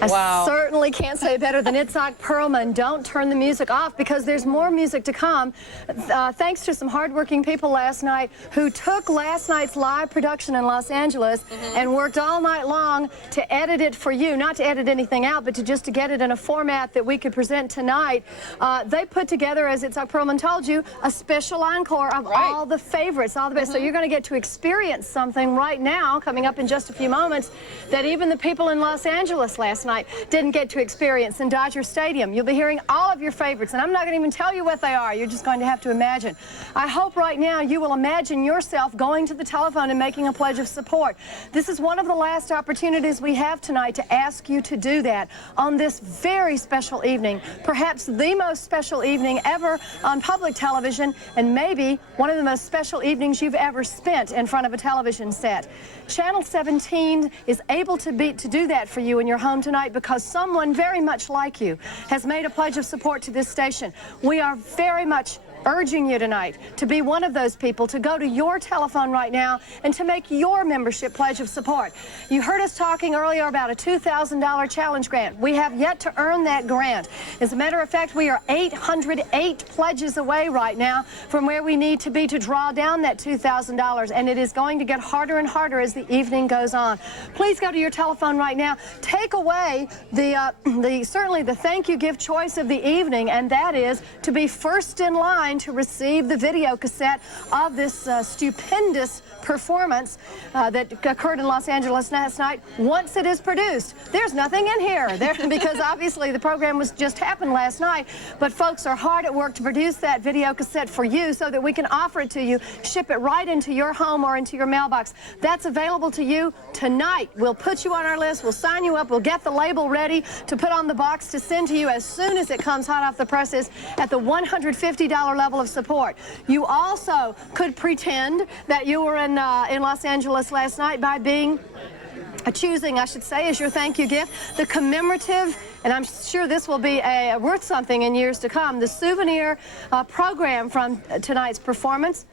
Wow. I certainly can't say it better than Itzhak Perlman. Don't turn the music off, because there's more music to come. Thanks to some hardworking people last night who took last night's live production in Los Angeles and worked all night long to edit it for you. Not to edit anything out, but to get it in a format that we could present tonight. They put together, as Itzhak Perlman told you, a special encore of all the favorites, all the best. So you're going to get to experience something right now, coming up in just a few moments, that even the people in Los Angeles last night didn't get to experience in Dodger Stadium. You'll be hearing all of your favorites, and I'm not going to even tell you what they are. You're just going to have to imagine. I hope right now you will imagine yourself going to the telephone and making a pledge of support. This is one of the last opportunities we have tonight to ask you to do that on this very special evening, perhaps the most special evening ever on public television, and maybe one of the most special evenings you've ever spent in front of a television set. Channel 17 is able to do that for you in your home tonight because someone very much like you has made a pledge of support to this station. We are very much urging you tonight to be one of those people, to go to your telephone right now and to make your membership pledge of support. You heard us talking earlier about a $2,000 challenge grant. We have yet to earn that grant. As a matter of fact, we are 808 pledges away right now from where we need to be to draw down that $2,000, and it is going to get harder and harder as the evening goes on. Please go to your telephone right now. Take away certainly the thank you gift choice of the evening, and that is to be first in line to receive the video cassette of this stupendous performance that occurred in Los Angeles last night. Once it is produced, there's nothing in here because obviously the program was just happened last night, but folks are hard at work to produce that video cassette for you so that we can offer it to you, ship it right into your home or into your mailbox. That's available to you tonight. We'll put you on our list, we'll sign you up, we'll get the label ready to put on the box to send to you as soon as it comes hot off the presses at the $150 level of support. You also could pretend that you were in Los Angeles last night by choosing, I should say, as your thank you gift, the commemorative, and I'm sure this will be worth something in years to come, the souvenir program from tonight's performance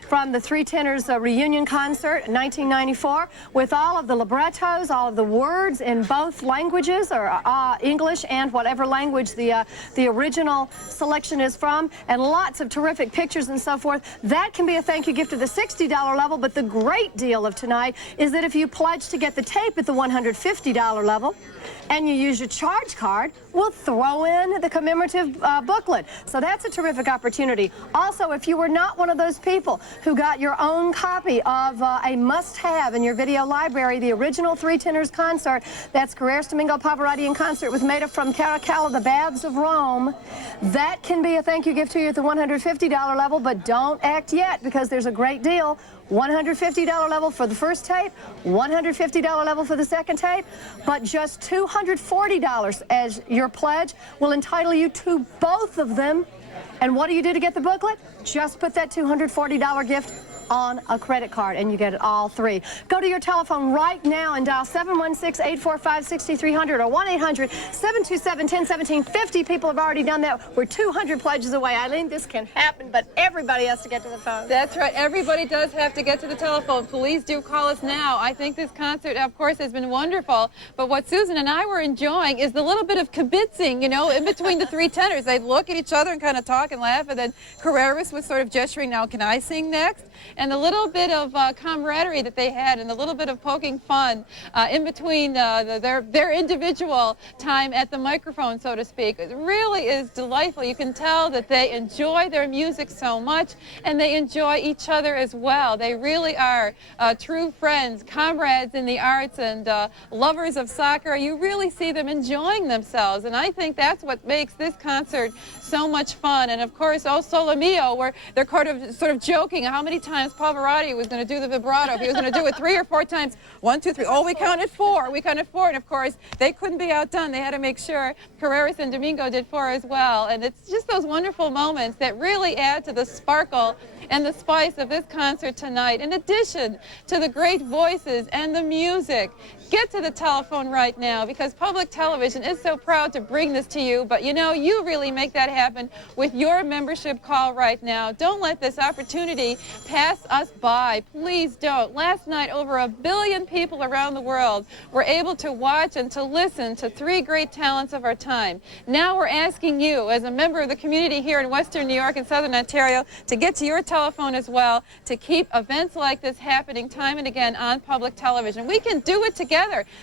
from the Three Tenors reunion concert in 1994, with all of the librettos, all of the words in both languages, or English and whatever language the original selection is from, and lots of terrific pictures and so forth. That can be a thank you gift at the $60 level, but the great deal of tonight is that if you pledge to get the tape at the $150 level, and you use your charge card, we'll throw in the commemorative booklet. So that's a terrific opportunity. Also, if you were not one of those people who got your own copy of a must-have in your video library, the original Three Tenors concert, that's Carreras, Domingo, Pavarotti in concert with Maida from Caracalla, the Babs of Rome, that can be a thank you gift to you at the $150 level, but don't act yet because there's a great deal. $150 level for the first tape, $150 level for the second tape, but just $240 as your pledge will entitle you to both of them. And what do you do to get the booklet? Just put that $240 gift on a credit card, and you get it all three. Go to your telephone right now and dial 716-845-6300 or 1-800-727-1017. 50 people have already done that. We're 200 pledges away. Eileen, this can happen, but everybody has to get to the phone. That's right. Everybody does have to get to the telephone. Please do call us now. I think this concert, of course, has been wonderful, but what Susan and I were enjoying is the little bit of kibitzing, you know, in between the three tenors. They'd look at each other and kind of talk and laugh, and then Carreras was sort of gesturing, now can I sing next? And the little bit of camaraderie that they had, and the little bit of poking fun in between their individual time at the microphone, so to speak, it really is delightful. You can tell that they enjoy their music so much, and they enjoy each other as well. They really are true friends, comrades in the arts, and lovers of soccer. You really see them enjoying themselves, and I think that's what makes this concert so much fun. And of course, Oh Sole Mio, where they're sort of joking how many times Pavarotti was going to do the vibrato. He was going to do it 3 or 4 times. 1, 2, 3. Oh, we counted 4. We counted 4. And of course, they couldn't be outdone. They had to make sure Carreras and Domingo did 4 as well. And it's just those wonderful moments that really add to the sparkle and the spice of this concert tonight, in addition to the great voices and the music. Get to the telephone right now, because public television is so proud to bring this to you, but you know, you really make that happen with your membership call right now. Don't let this opportunity pass us by. Please don't. Last night, over 1 billion people around the world were able to watch and to listen to 3 great talents of our time. Now we're asking you, as a member of the community here in Western New York and Southern Ontario, to get to your telephone as well, to keep events like this happening time and again on public television. We can do it together,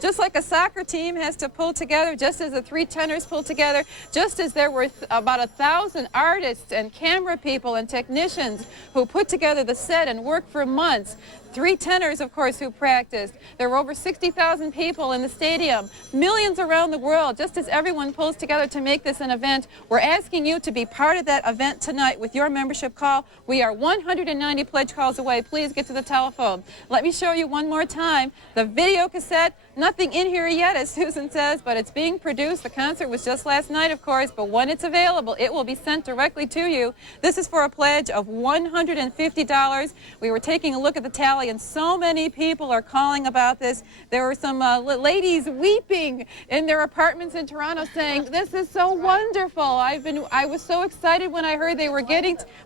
just like a soccer team has to pull together, just as the 3 tenors pulled together, just as there were about 1,000 artists and camera people and technicians who put together the set and worked for months. 3 tenors, of course, who practiced. There were over 60,000 people in the stadium, millions around the world, just as everyone pulls together to make this an event. We're asking you to be part of that event tonight with your membership call. We are 190 pledge calls away. Please get to the telephone. Let me show you one more time the video cassette. Nothing in here yet, as Susan says, but it's being produced. The concert was just last night, of course, but when it's available, it will be sent directly to you. This is for a pledge of $150. We were taking a look at the tally, and so many people are calling about this. There were some ladies weeping in their apartments in Toronto saying, this is so wonderful. I was so excited when I heard they were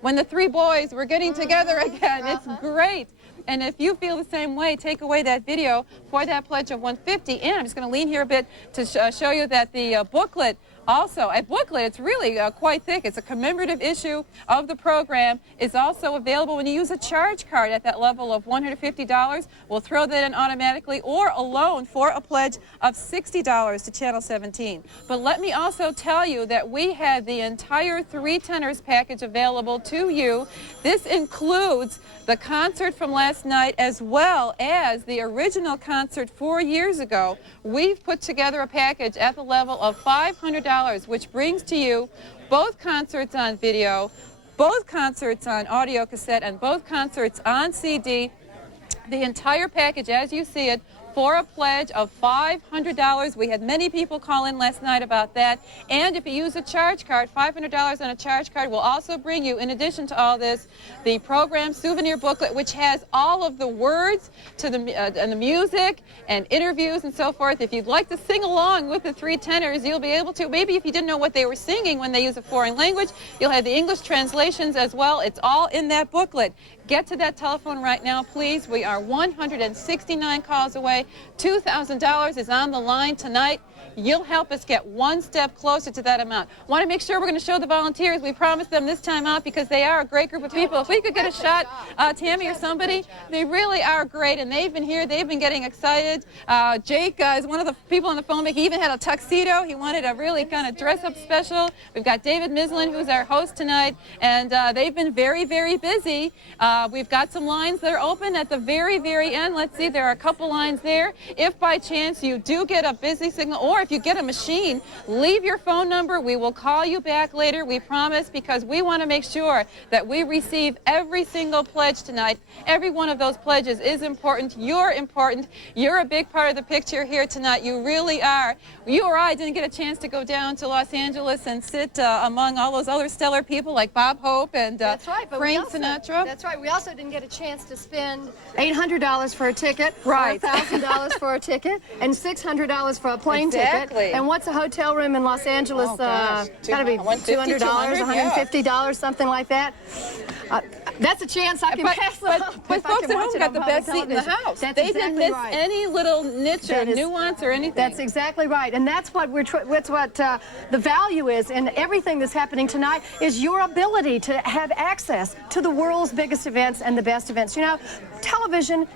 when the 3 boys were getting together again. It's great. And if you feel the same way, take away that video for that pledge of $150. And I'm just going to lean here a bit to show you that the booklet also, a booklet, it's really quite thick. It's a commemorative issue of the program. It's also available when you use a charge card at that level of $150. We'll throw that in automatically, or a loan for a pledge of $60 to Channel 17. But let me also tell you that we have the entire 3 tenors package available to you. This includes the concert from last night as well as the original concert 4 years ago. We've put together a package at the level of $500, which brings to you both concerts on video, both concerts on audio cassette, and both concerts on CD. The entire package as you see it, for a pledge of $500. We had many people call in last night about that. And if you use a charge card, $500 on a charge card will also bring you, in addition to all this, the program souvenir booklet, which has all of the words to and the music and interviews and so forth. If you'd like to sing along with the 3 tenors, you'll be able to. Maybe if you didn't know what they were singing when they use a foreign language, you'll have the English translations as well. It's all in that booklet. Get to that telephone right now, please. We are 169 calls away. $2,000 is on the line tonight. You'll help us get one step closer to that amount. Want to make sure we're going to show the volunteers. We promised them this time out because they are a great group of people. If we could get a shot, Tammy or somebody, they really are great, and they've been here. They've been getting excited. Jake is one of the people on the phone. He even had a tuxedo. He wanted to really kind of dress up special. We've got David Mislin, who's our host tonight, and they've been very, very busy. We've got some lines that are open at the very, very end. Let's see, there are a couple lines there. If by chance you do get a busy signal, or if you get a machine, leave your phone number. We will call you back later, we promise, because we want to make sure that we receive every single pledge tonight. Every one of those pledges is important. You're important. You're a big part of the picture here tonight. You really are. You or I didn't get a chance to go down to Los Angeles and sit among all those other stellar people like Bob Hope and that's right, but Frank Sinatra. That's right. We also didn't get a chance to spend $800 for a ticket, right, or $1,000 for a ticket, and $600 for a plane ticket. And what's a hotel room in Los Angeles? Got to be $200, $150, something like that. That's a chance I can pass up. But folks at home got the best seat in the house. That's they exactly didn't miss right. any little niche or nuance or anything. That's exactly right, and that's what the value is in everything that's happening tonight, is your ability to have access to the world's biggest events and the best events. You know, television,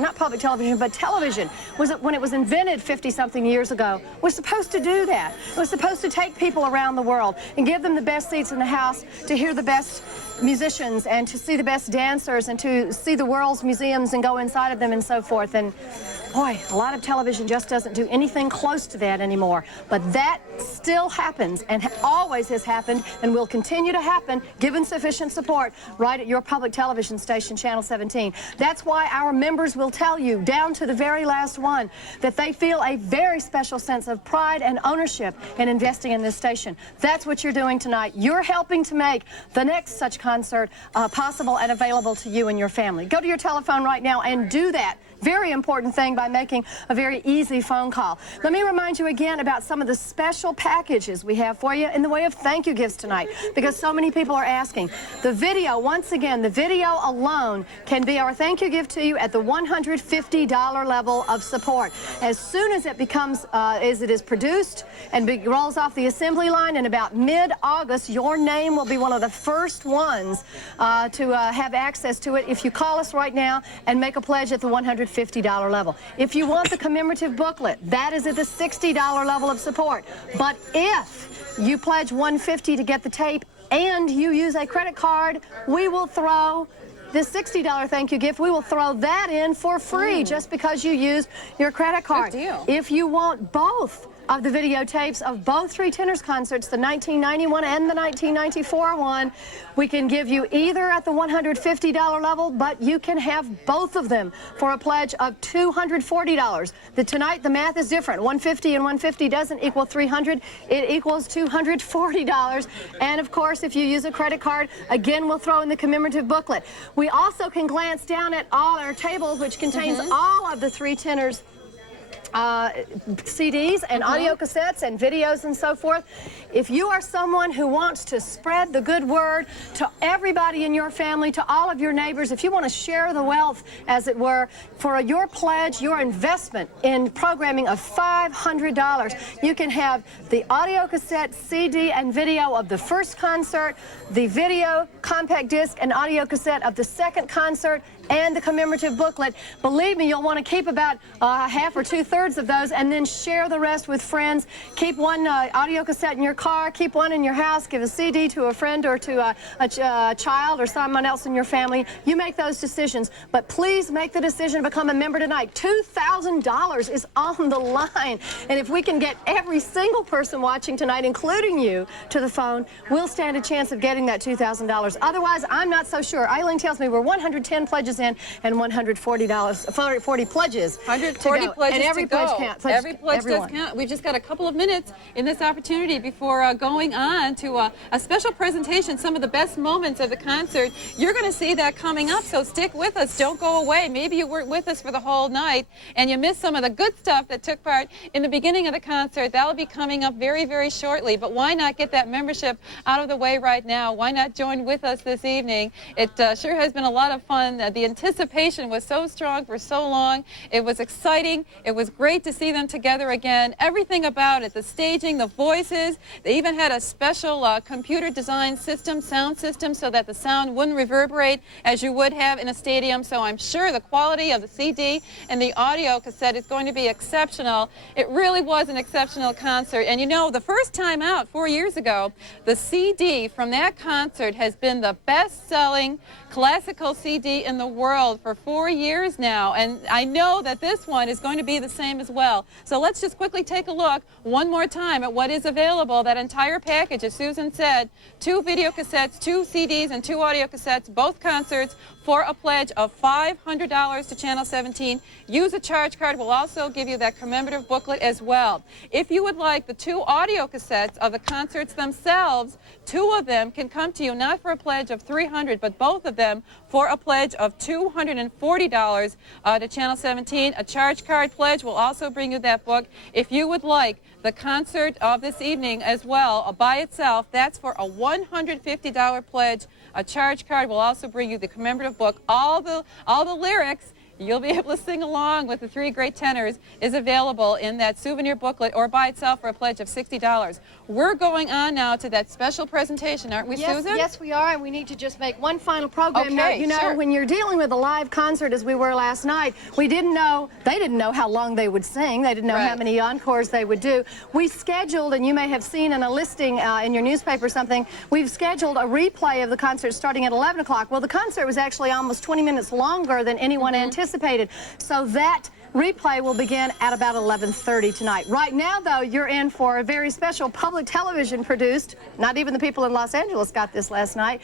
not public television, but television, when it was invented 50-something years ago, was supposed to do that. It was supposed to take people around the world and give them the best seats in the house to hear the best musicians and to see the best dancers and to see the world's museums and go inside of them and so forth. And boy, a lot of television just doesn't do anything close to that anymore. But that still happens and always has happened and will continue to happen, given sufficient support, right at your public television station, Channel 17. That's why our members will tell you, down to the very last one, that they feel a very special sense of pride and ownership in investing in this station. That's what you're doing tonight. You're helping to make the next such concert possible and available to you and your family. Go to your telephone right now and do that. very important thing by making a very easy phone call. Let me remind you again about some of the special packages we have for you in the way of thank you gifts tonight, because so many people are asking. The video, once again, the video alone can be our thank you gift to you at the $150 level of support. As soon as it becomes, as it is produced and rolls off the assembly line in about mid-August, your name will be one of the first ones to have access to it if you call us right now and make a pledge at the $150 level. If you want the commemorative booklet, that is at the $60 level of support. But if you pledge $150 to get the tape and you use a credit card, we will throw this $60 thank you gift. We will throw that in for free just because you used your credit card. Good deal. If you want both of the videotapes of both three Tenors concerts, the 1991 and the 1994 one, we can give you either at the $150 level, but you can have both of them for a pledge of $240. Tonight, the math is different. 150 and 150 doesn't equal 300. It equals $240. And of course, if you use a credit card, again, we'll throw in the commemorative booklet. We also can glance down at our table, which contains all of the three Tenors CDs and audio cassettes and videos and so forth. If you are someone who wants to spread the good word to everybody in your family, to all of your neighbors, if you want to share the wealth, as it were, for your pledge, your investment in programming of $500, you can have the audio cassette, CD, and video of the first concert, the video, compact disc, and audio cassette of the second concert, and the commemorative booklet. Believe me, you'll want to keep about half or two-thirds of those and then share the rest with friends. Keep one audio cassette in your car, keep one in your house, give a CD to a friend or to a child or someone else in your family. You make those decisions, but please make the decision to become a member tonight. $2,000 is on the line, and if we can get every single person watching tonight, including you, to the phone, we'll stand a chance of getting that $2,000. Otherwise, I'm not so sure. Eileen tells me we're 110 pledges in and $140, 40 pledges. 140 pledges and every to go. pledge counts. Every pledge does count. We've just got a couple of minutes in this opportunity before going on to a special presentation, some of the best moments of the concert. You're going to see that coming up, so stick with us. Don't go away. Maybe you weren't with us for the whole night and you missed some of the good stuff that took part in the beginning of the concert. That'll be coming up very, very shortly. But why not get that membership out of the way right now? Why not join with us this evening? It sure has been a lot of fun. The anticipation was so strong for so long. It was exciting. It was great to see them together again. Everything about it, the staging, the voices. They even had a special computer design system, sound system, so that the sound wouldn't reverberate as you would have in a stadium. So I'm sure the quality of the CD and the audio cassette is going to be exceptional. It really was an exceptional concert. And you know, the first time out 4 years ago, the CD from that concert has been the best-selling classical CD in the world for 4 years now, and I know that this one is going to be the same as well. So let's just quickly take a look one more time at what is available. That entire package, as Susan said, 2 video cassettes, 2 CDs, and 2 audio cassettes, both concerts, for a pledge of $500 to Channel 17. Use a charge card. We'll also give you that commemorative booklet as well. If you would like the 2 audio cassettes of the concerts themselves, 2 of them can come to you not for a pledge of $300, but both of them for a pledge of $240 to Channel 17. A charge card pledge will also bring you that book. If you would like the concert of this evening as well by itself, that's for a $150 pledge. A charge card will also bring you the commemorative book. All the lyrics, you'll be able to sing along with the 3 great tenors, is available in that souvenir booklet or by itself for a pledge of $60. We're going on now to that special presentation, aren't we, Susan? Yes, we are, and we need to just make one final program note. Okay, You know, sure. when you're dealing with a live concert as we were last night, they didn't know how long they would sing. They didn't know how many encores they would do. We scheduled, and you may have seen in a listing in your newspaper or something, we've scheduled a replay of the concert starting at 11 o'clock. Well, the concert was actually almost 20 minutes longer than anyone anticipated. So that Replay will begin at about 11:30 tonight. Right now, though, you're in for a very special public television produced, not even the people in Los Angeles got this last night,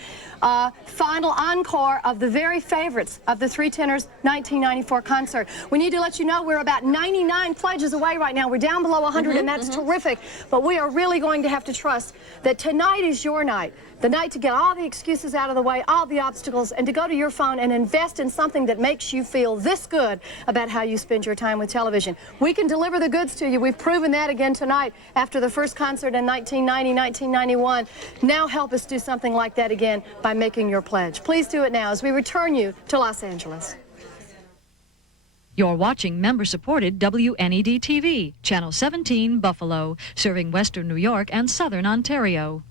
final encore of the very favorites of the Three Tenors 1994 concert. We need to let you know we're about 99 pledges away right now. We're down below 100, and that's terrific. But we are really going to have to trust that tonight is your night. The night to get all the excuses out of the way, all the obstacles, and to go to your phone and invest in something that makes you feel this good about how you spend your time with television. We can deliver the goods to you. We've proven that again tonight after the first concert in 1990, 1991. Now help us do something like that again by making your pledge. Please do it now as we return you to Los Angeles. You're watching member-supported WNED TV, Channel 17, Buffalo, serving western New York and southern Ontario.